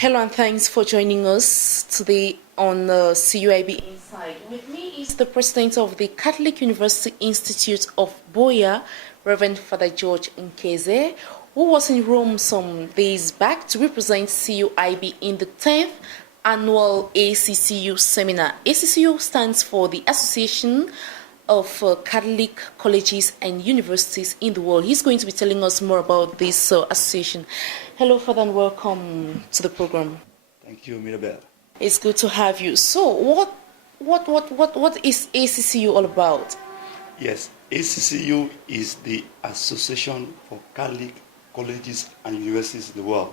Hello and thanks for joining us today on CUIB Inside. With me is the president of the Catholic University Institute of Boya, Reverend Father George Nkeze, who was in Rome some days back to represent CUIB in the 10th annual ACCU seminar. ACCU stands for the Association of Catholic Colleges and Universities in the world. He's going to be telling us more about this association. Hello, Father, and welcome to the program. Thank you, Mirabel. It's good to have you. So, what is ACCU all about? Yes, ACCU is the Association for Catholic Colleges and Universities in the world.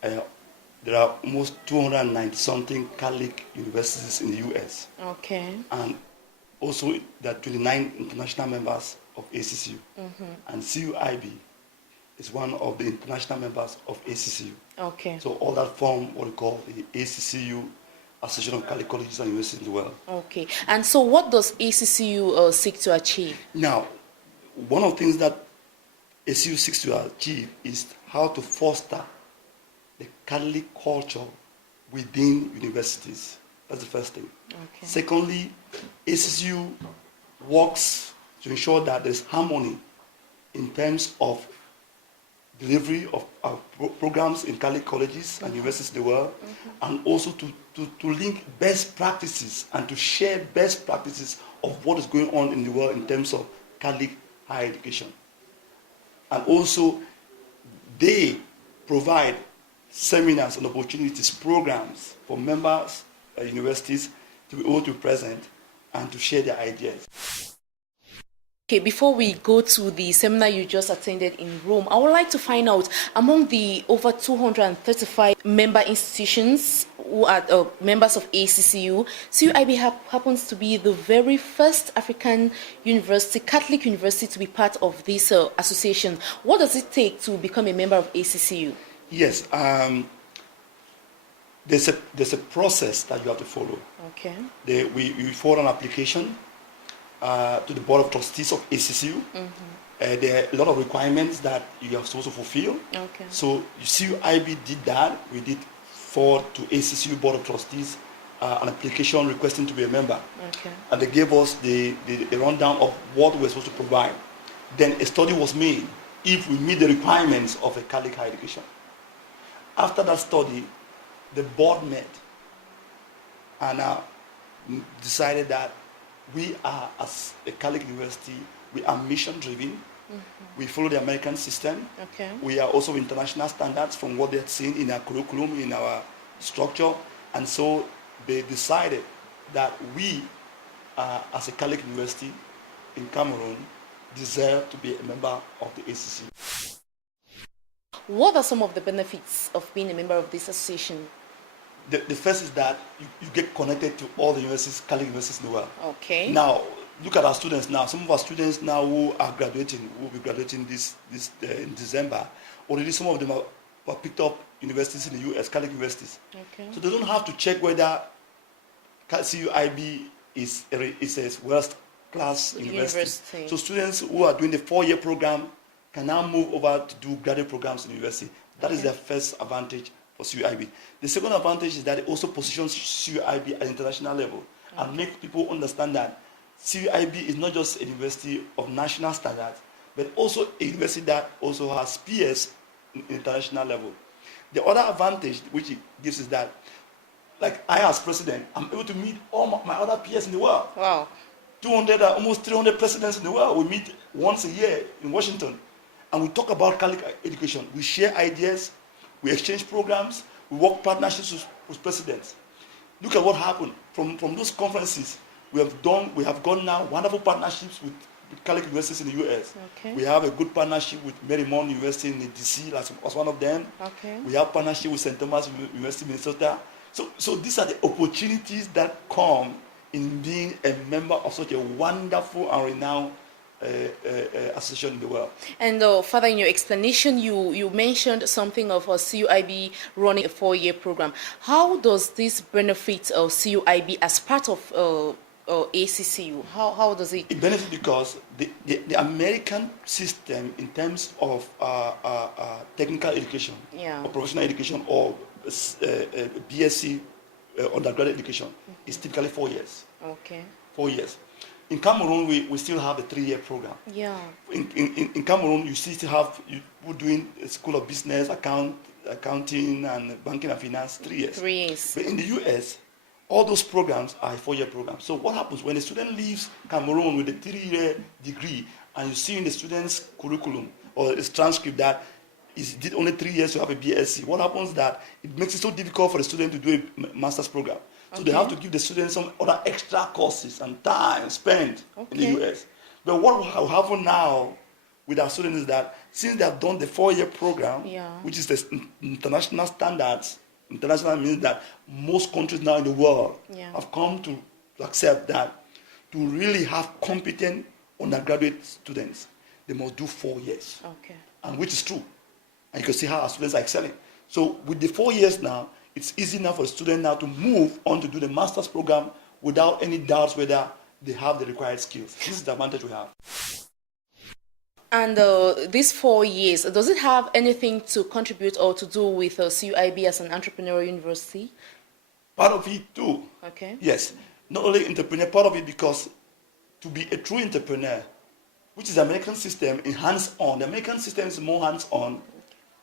There are almost 290-something Catholic universities in the U.S. Okay. And also, there are 29 international members of ACCU. And CUIB is one of the international members of ACCU. Okay. So all that form what we call the ACCU, Association of Catholic Colleges and Universities in the world. Okay. And so what does ACCU seek to achieve? Now, one of the things that ACCU seeks to achieve is how to foster the Catholic culture within universities. That's the first thing. Okay. Secondly, ACCU works to ensure that there's harmony in terms of delivery of our programs in Catholic colleges and universities in the world, and also to link best practices and to share best practices of what is going on in the world in terms of Catholic higher education. And also, they provide seminars and opportunities, programs for members universities to be able to present and to share their ideas. Okay, before we go to the seminar you just attended in Rome, I would like to find out, among the over 235 member institutions who are members of ACCU, CUIB happens to be the very first African university, Catholic university, to be part of this association. What does it take to become a member of ACCU? Yes, there's a process that you have to follow. Okay. We forward an application to the Board of Trustees of ACCU. There are a lot of requirements that you are supposed to fulfill. Okay. So CUIB did that. We did forward to ACCU Board of Trustees an application requesting to be a member. Okay. And they gave us the rundown of what we were supposed to provide. Then a study was made if we meet the requirements of a Catholic higher education. After that study, the board met and decided that we are, as a Catholic university, we are mission driven. We follow the American system. Okay. We are also international standards from what they had seen in our curriculum, in our structure. And so they decided that we, as a Catholic university in Cameroon, deserve to be a member of the ACCU. What are some of the benefits of being a member of this association? The first is that you get connected to all the universities, Catholic universities in the world. Okay. Now, look at our students now. Some of our students now who are graduating, who will be graduating this in December, already some of them are picked up universities in the US, Catholic universities. Okay. So they don't have to check whether CUIB is a world-class university. So students who are doing the 4-year program can now move over to do graduate programs in the university. That is their first advantage for CUIB. The second advantage is that it also positions CUIB at international level and make people understand that CUIB is not just a university of national standards, but also a university that also has peers in international level. The other advantage which it gives is that, like I as president, I'm able to meet all my other peers in the world. Wow. 200, almost 300 presidents in the world. We meet once a year in Washington. And we talk about Catholic education. We share ideas, we exchange programs, we work partnerships with presidents. Look at what happened. From those conferences, we have gone now wonderful partnerships with Catholic universities in the US. Okay. We have a good partnership with Marymount University in DC as one of them. Okay. We have partnership with St. Thomas University, Minnesota. So these are the opportunities that come in being a member of such a wonderful and renowned association in the world. And Father, in your explanation, you mentioned something of CUIB running a 4-year program. How does this benefit CUIB as part of ACCU? How does it? It benefits because the American system in terms of technical education, or professional education, or BSc undergraduate education is typically 4 years. Okay. 4 years. In Cameroon, we still have a 3-year program. Yeah. In Cameroon, you still have people doing a school of business, accounting, and banking and finance, 3 years. 3 years. But in the US, all those programs are 4-year programs. So what happens when a student leaves Cameroon with a 3-year degree, and you see in the student's curriculum or his transcript that he did only 3 years to have a BSc, what happens is that it makes it so difficult for the student to do a master's program. So they have to give the students some other extra courses and time spent in the US. But what will happen now with our students is that since they have done the 4-year program, which is the international standards, international means that most countries now in the world have come to accept that to really have competent undergraduate students, they must do 4 years. Okay. And which is true. And you can see how our students are excelling. So with the 4 years now, it's easy now for a student now to move on to do the master's program without any doubts whether they have the required skills. This is the advantage we have. And these 4 years, does it have anything to contribute or to do with CUIB as an entrepreneurial university? Part of it too. Okay. Yes. Not only entrepreneur, part of it because to be a true entrepreneur, which is the American system, in hands-on, the American system is more hands-on,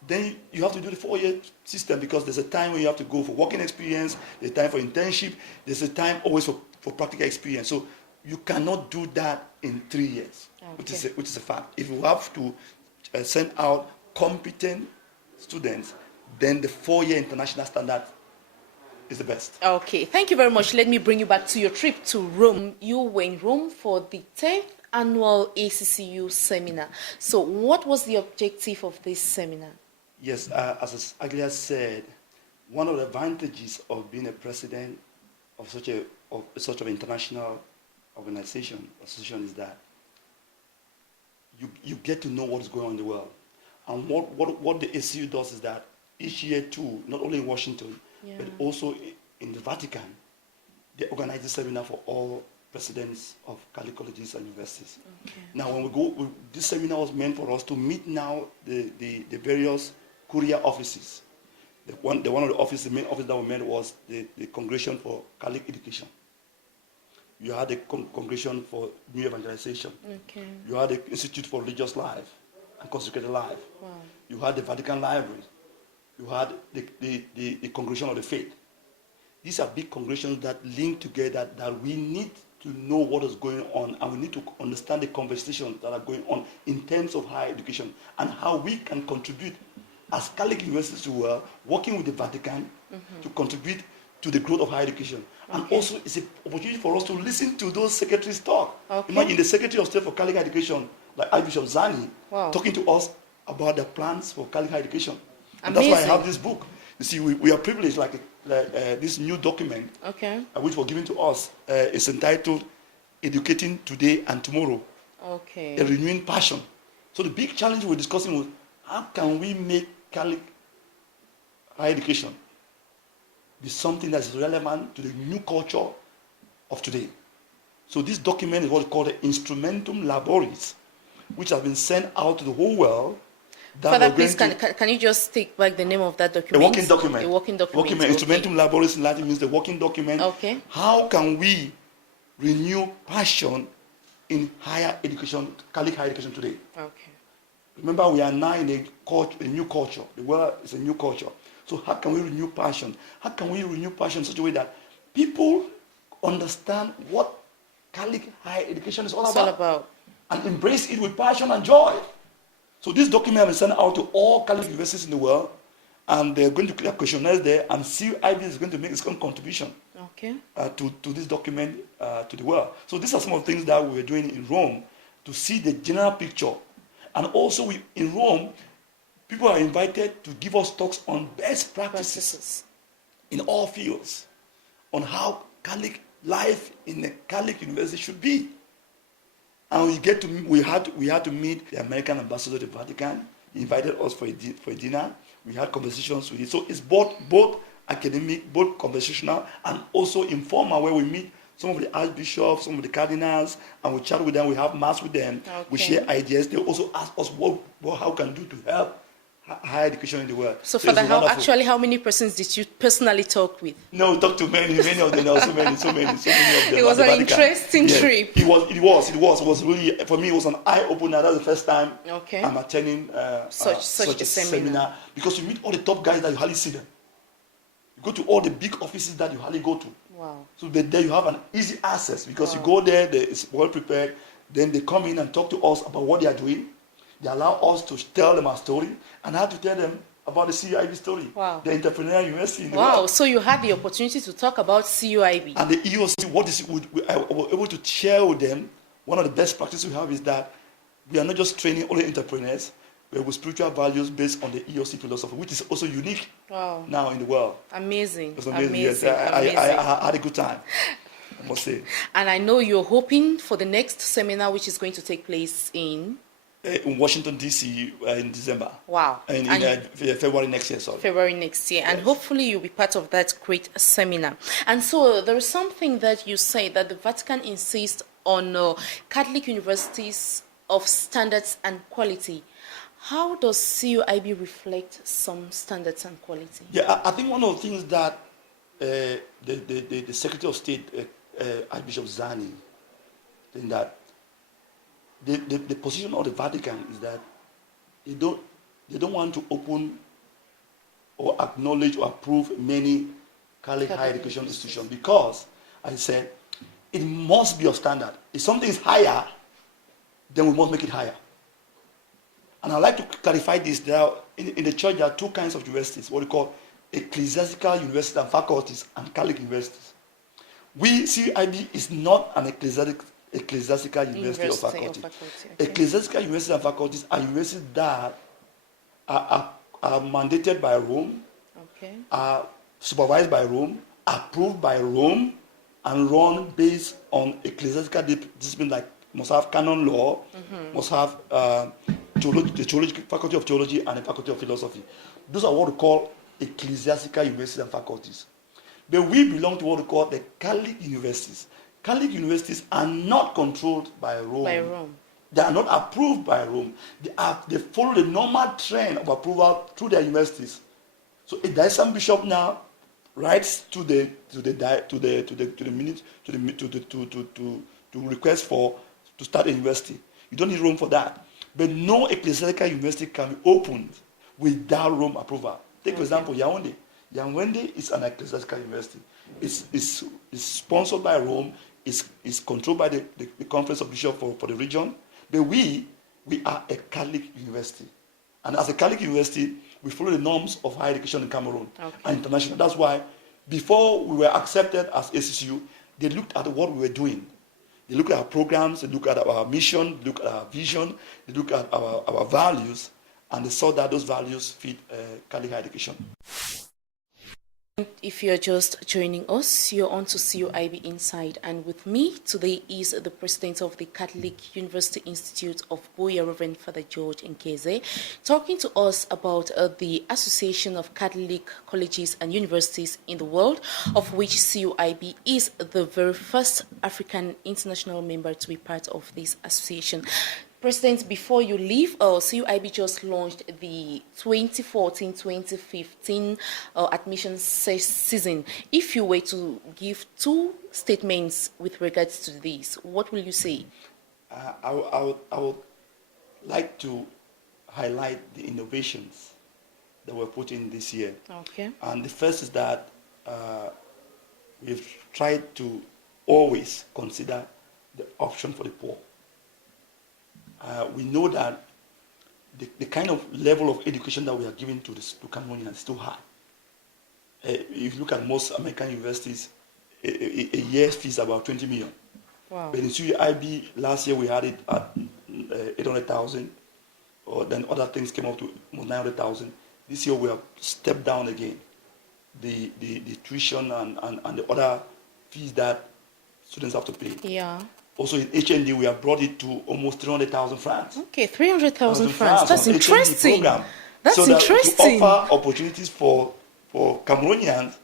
then you have to do the 4-year system because there's a time when you have to go for working experience, there's a time for internship, there's a time always for practical experience. So you cannot do that in 3 years, which is a fact. If you have to send out competent students, then the 4-year international standard is the best. Okay, thank you very much. Let me bring you back to your trip to Rome. You were in Rome for the 10th annual ACCU seminar. So what was the objective of this seminar? Yes, as Aglia said, one of the advantages of being a president of such an international organization, association, is that you get to know what is going on in the world. And what the ACCU does is that each year too, not only in Washington, but also in the Vatican, they organize a seminar for all presidents of Catholic colleges and universities. Okay. Now, when we go, this seminar was meant for us to meet now the various courier offices. One of the offices, the main office that we met was the Congregation for Catholic Education. You had the Congregation for New Evangelization. Okay. You had the Institute for Religious Life and Consecrated Life. Wow. You had the Vatican Library. You had the Congregation of the Faith. These are big congregations that link together, that we need to know what is going on, and we need to understand the conversations that are going on in terms of higher education and how we can contribute as Catholic universities to working with the Vatican to contribute to the growth of higher education. Okay. And also it's an opportunity for us to listen to those secretaries talk. Okay. Imagine the Secretary of State for Catholic Education, like Archbishop Zani, which to us about the plans for Catholic higher education. And that's why I have this book. You see, we are privileged, like this new document, which was given to us. It's entitled Educating Today and Tomorrow, a renewing passion. So the big challenge we're discussing was, how can we make Catholic higher education be something that's relevant to the new culture of today? So this document is what we call the Instrumentum Laboris, which has been sent out to the whole world. Father, please, can you just take back the name of that document? A working document. A working document. Instrumentum Laboris in Latin means the working document. Okay. How can we renew passion in higher education, Catholic higher education today? Okay. Remember, we are now in a new culture. The world is a new culture. So how can we renew passion? How can we renew passion in such a way that people understand what Catholic higher education is all about? And embrace it with passion and joy? So this document has been sent out to all Catholic universities in the world, and they're going to create questionnaires there, and CUIB is going to make its own contribution to this document to the world. So these are some of the things that we were doing in Rome to see the general picture. And also in Rome, people are invited to give us talks on best practices in all fields, on how Catholic life in a Catholic university should be. And we had to meet the American ambassador to the Vatican. He invited us for a dinner. We had conversations with it. So it's both academic, both conversational, and also informal, where we meet some of the archbishops, some of the cardinals, and we chat with them. We have mass with them. We share ideas. They also ask us how can we do to help higher education in the world. So it's Father, wonderful. how many persons did you personally talk with? No, talk to many of them. There were so many of them. It was at the an Vatican. interesting trip. It was really, for me, it was an eye opener. That's the first time I'm attending such a seminar, because you meet all the top guys that you hardly see them. You go to all the big offices that you hardly go to. Wow. So there you have an easy access, because you go there, it's well prepared. Then they come in and talk to us about what they are doing. They allow us to tell them our story, and I have to tell them about the CUIB story. Wow. The entrepreneurial university in the Wow, world. so you had the opportunity to talk about CUIB. And the EOC, I was able to share with them, one of the best practices we have is that we are not just training only entrepreneurs, but with spiritual values based on the EOC philosophy, which is also unique now in the world. Amazing. It was amazing. Amazing. Yes, I had a good time, I must say. And I know you're hoping for the next seminar, which is going to take place in Washington, D.C. In December. Wow. In February next year, sorry. February next year. And Yes. hopefully you'll be part of that great seminar. And so there is something that you say that the Vatican insists on Catholic universities of standards and quality. How does CUIB reflect some standards and quality? Yeah, I think one of the things that the Secretary of State, Archbishop Zani, in that the position of the Vatican is that they don't want to open or acknowledge or approve many Catholic higher education institutions, because, as I said, it must be of standard. If something is higher, then we must make it higher. And I'd like to clarify this. In the church, there are two kinds of universities, what we call ecclesiastical universities and faculties, and Catholic universities. CUIB is not an ecclesiastical university or faculty. Ecclesiastical universities and faculties are universities that are mandated by Rome, are supervised by Rome, approved by Rome, and run based on ecclesiastical discipline, like must have canon law, must have the faculty of theology and the faculty of philosophy. Those are what we call ecclesiastical universities and faculties. But we belong to what we call the Catholic universities. Catholic universities are not controlled by Rome. They are not approved by Rome. They follow the normal trend of approval through their universities. So if there is some bishop now writes to request to start a university, you don't need Rome for that. But no ecclesiastical university can be opened without Rome approval. Take for example Yaoundé. Yaoundé is an ecclesiastical university. It's sponsored by Rome. It's controlled by the Conference of Bishops for the region. But we are a Catholic university. And as a Catholic university, we follow the norms of higher education in Cameroon and international. That's why before we were accepted as ACCU, they looked at what we were doing. They look at our programs, they look at our mission, they look at our vision, they look at our values, and they saw that those values fit Catholic higher education. If you're just joining us, you're on to CUIB Inside, and with me today is the president of the Catholic University Institute of Boya, Reverend Father George Nkeze, talking to us about the Association of Catholic Colleges and Universities in the world, of which CUIB is the very first African international member to be part of this association. President, before you leave, CUIB just launched the 2014-2015 admission season. If you were to give two statements with regards to this, what will you say? I would like to highlight the innovations that were put in this year. Okay. And the first is that we've tried to always consider the option for the poor. We know that the kind of level of education that we are giving to Cameroonians is too high. If you look at most American universities, a year's fee is about 20 million. Wow. But in CUIB, last year we had it at 800,000, or then other things came up to 900,000. This year we have stepped down again. The tuition and the other fees that students have to pay. Yeah. Also in HND, we have brought it to almost 300,000 francs. Okay, 300,000 francs. That's interesting. That's so interesting. To offer opportunities for Cameroonians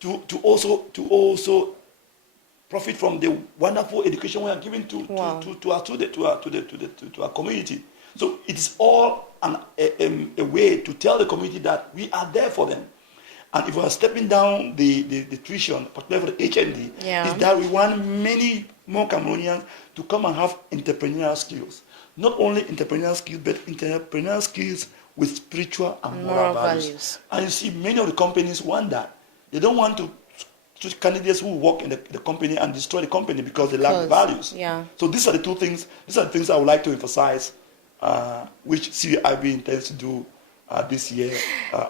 to also profit from the wonderful education we are giving to our students, to our community. So it is all a way to tell the community that we are there for them. And if we are stepping down the tuition, particularly for the HND, is that we want many more Cameroonians to come and have entrepreneurial skills. Not only entrepreneurial skills, but entrepreneurial skills with spiritual and moral values. And you see, many of the companies want that. They don't want to choose candidates who work in the company and destroy the company because they lack values. Yeah. So these are the two things. These are the things I would like to emphasize, which CUIB intends to do this year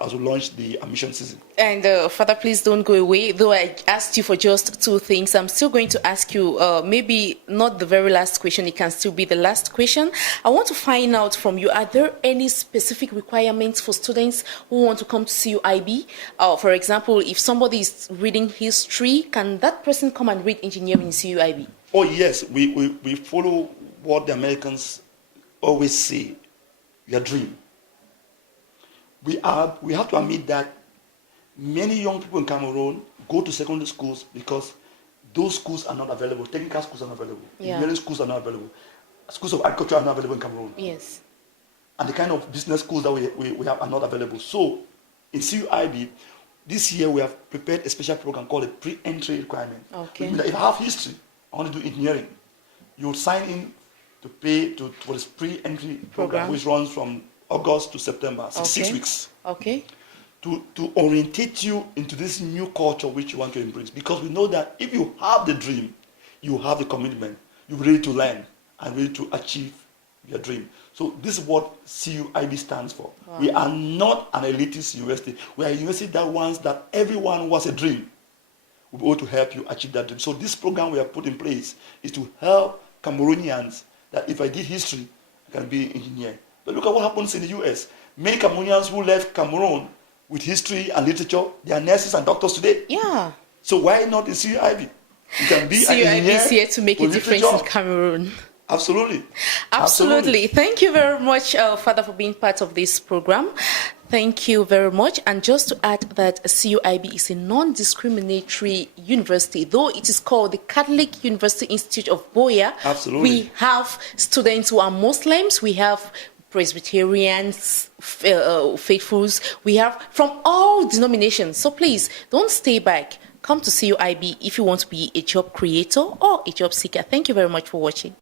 as we launch the admission season. And Father, please don't go away. Though I asked you for just two things, I'm still going to ask you, maybe not the very last question, it can still be the last question. I want to find out from you, are there any specific requirements for students who want to come to CUIB? For example, if somebody is reading history, can that person come and read engineering in CUIB? Oh yes, we follow what the Americans always say, your dream. We have to admit that many young people in Cameroon go to secondary schools because those schools are not available. Technical schools are not available. Engineering schools are not available. Schools of agriculture are not available in Cameroon. Yes. And the kind of business schools that we have are not available. So in CUIB, this year we have prepared a special program called a pre-entry requirement. Okay. If I have history, I want to do engineering, you would sign in to pay for this pre-entry program, which runs from August to September, 6 weeks. Okay. To orientate you into this new culture which you want to embrace. Because we know that if you have the dream, you have the commitment, you're ready to learn and ready to achieve your dream. So this is what CUIB stands for. Wow. We are not an elitist university. We are a university that wants that everyone was a dream. We'll be able to help you achieve that dream. So this program we have put in place is to help Cameroonians that if I did history, I can be an engineer. But look at what happens in the US. Many Cameroonians who left Cameroon with history and literature, they are nurses and doctors today. Yeah. So why not in CUIB? You can be an engineer. CUIB is here to make a difference in Cameroon. Absolutely. Absolutely. Thank you very much, Father, for being part of this program. Thank you very much. And just to add that CUIB is a non-discriminatory university, though it is called the Catholic University Institute of Boya. Absolutely. We have students who are Muslims. We have Presbyterians, faithfuls. We have from all denominations. So please, don't stay back. Come to CUIB if you want to be a job creator or a job seeker. Thank you very much for watching.